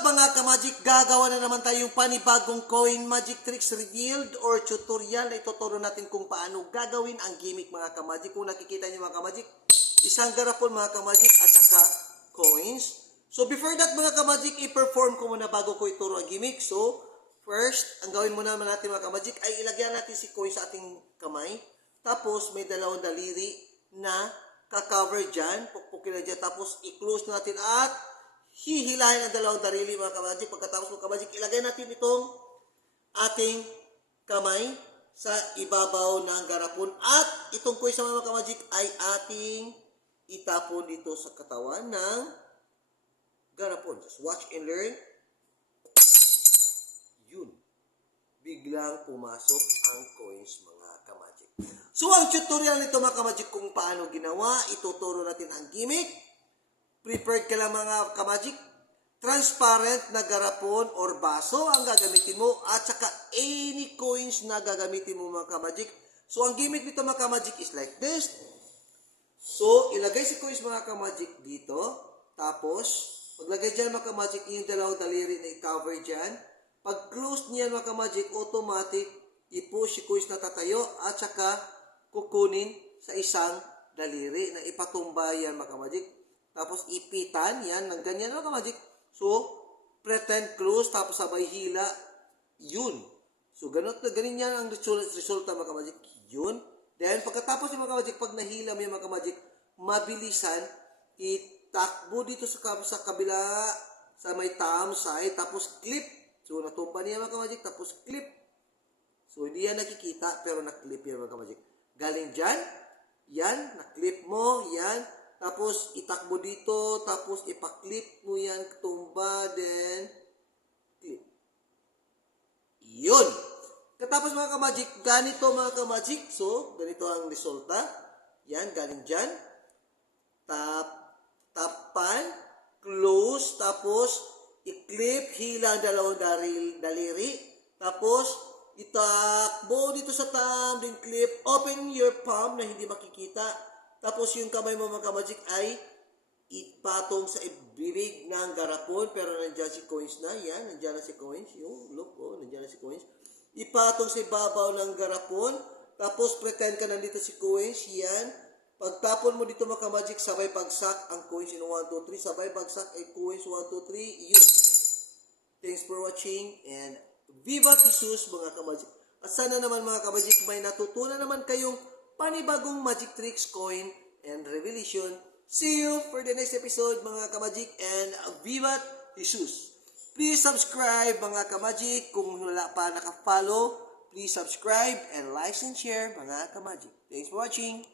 Mga ka-magic, gagawa na naman tayong panibagong coin magic tricks revealed or tutorial na ituturo natin kung paano gagawin ang gimmick mga ka-magic. Kung nakikita niyo mga ka-magic, isang garapon mga ka-magic at saka coins. So before that mga ka-magic, i-perform ko muna bago ko ituro ang gimmick. So first, ang gawin muna natin mga ka-magic ay ilagyan natin si coin sa ating kamay. Tapos may dalawang daliri na kakover dyan, pukpukin na dyan. Tapos i-close natin at hihilahin ang dalawang darili mga ka-magic. Pagkatapos mga ka-magic, ilagay natin itong ating kamay sa ibabaw ng garapon. At itong coin sa mga ka-magic ay ating itapon dito sa katawan ng garapon. Just watch and learn. Yun. Biglang pumasok ang coins mga ka-magic. So ang tutorial nito mga ka-magic kung paano ginawa, ituturo natin ang gimmick. Prepared ka lang mga ka-magic, transparent na garapon or baso ang gagamitin mo at saka any coins na gagamitin mo mga ka-magic. So ang gimmick nito mga ka-magic is like this. So ilagay si coins mga ka-magic dito. Tapos paglagay dyan mga ka-magic, yung dalawang daliri na i-cover dyan. Pag close niyan mga ka-magic, automatic i-push si coins na tatayo at saka kukunin sa isang daliri na ipatumba yan mga ka-magic. Tapos ipitan, yan, ng ganyan mga ka-magic. So, pretend close, tapos sabay hila, yun. So, ganun yan ang resulta mga ka-magic, yun. Then, pagkatapos yung mga ka-magic, pag nahila mo yung mga ka-magic, mabilisan, itakbo dito sa kabila, sa may thumb side, tapos clip. So, natumba niya mga ka-magic, tapos clip. So, hindi yan nakikita, pero naklip yan mga ka-magic. Galing dyan, yan, naklip mo, yan. Tapos, itakbo dito, tapos ipaklip mo yan, tumba, then, clip. Yun! Katapos mga ka-magic, ganito mga ka-magic. So, ganito ang resulta. Yan, galing dyan. Tapan, close, tapos, i-clip, hila ang dalawang daliri. Tapos, itakbo dito sa thumb, then clip, open your palm na hindi makikita. Tapos yung kamay mo mga ka-magic ay ipatong sa bibig ng garapon. Pero nandiyan si coins na. Yan, nandiyan na si coins. Yung look, oh, nandiyan na si coins. Ipatong sa ibabaw ng garapon. Tapos pretend ka nandito si coins. Yan. Pagtapon mo dito mga ka-magic, sabay bagsak ang coins in 1, 2, 3. Sabay bagsak ay coins 1, 2, 3. Yun. Thanks for watching and Viva Jesus mga ka-magic. At sana naman mga ka-magic may natutunan naman kayong panibagong magic tricks, coin, and revelation. See you for the next episode, mga ka-magic, and Viva Jesus! Please subscribe, mga ka-magic. Kung wala pa naka-follow, please subscribe and like and share, mga ka-magic. Thanks for watching!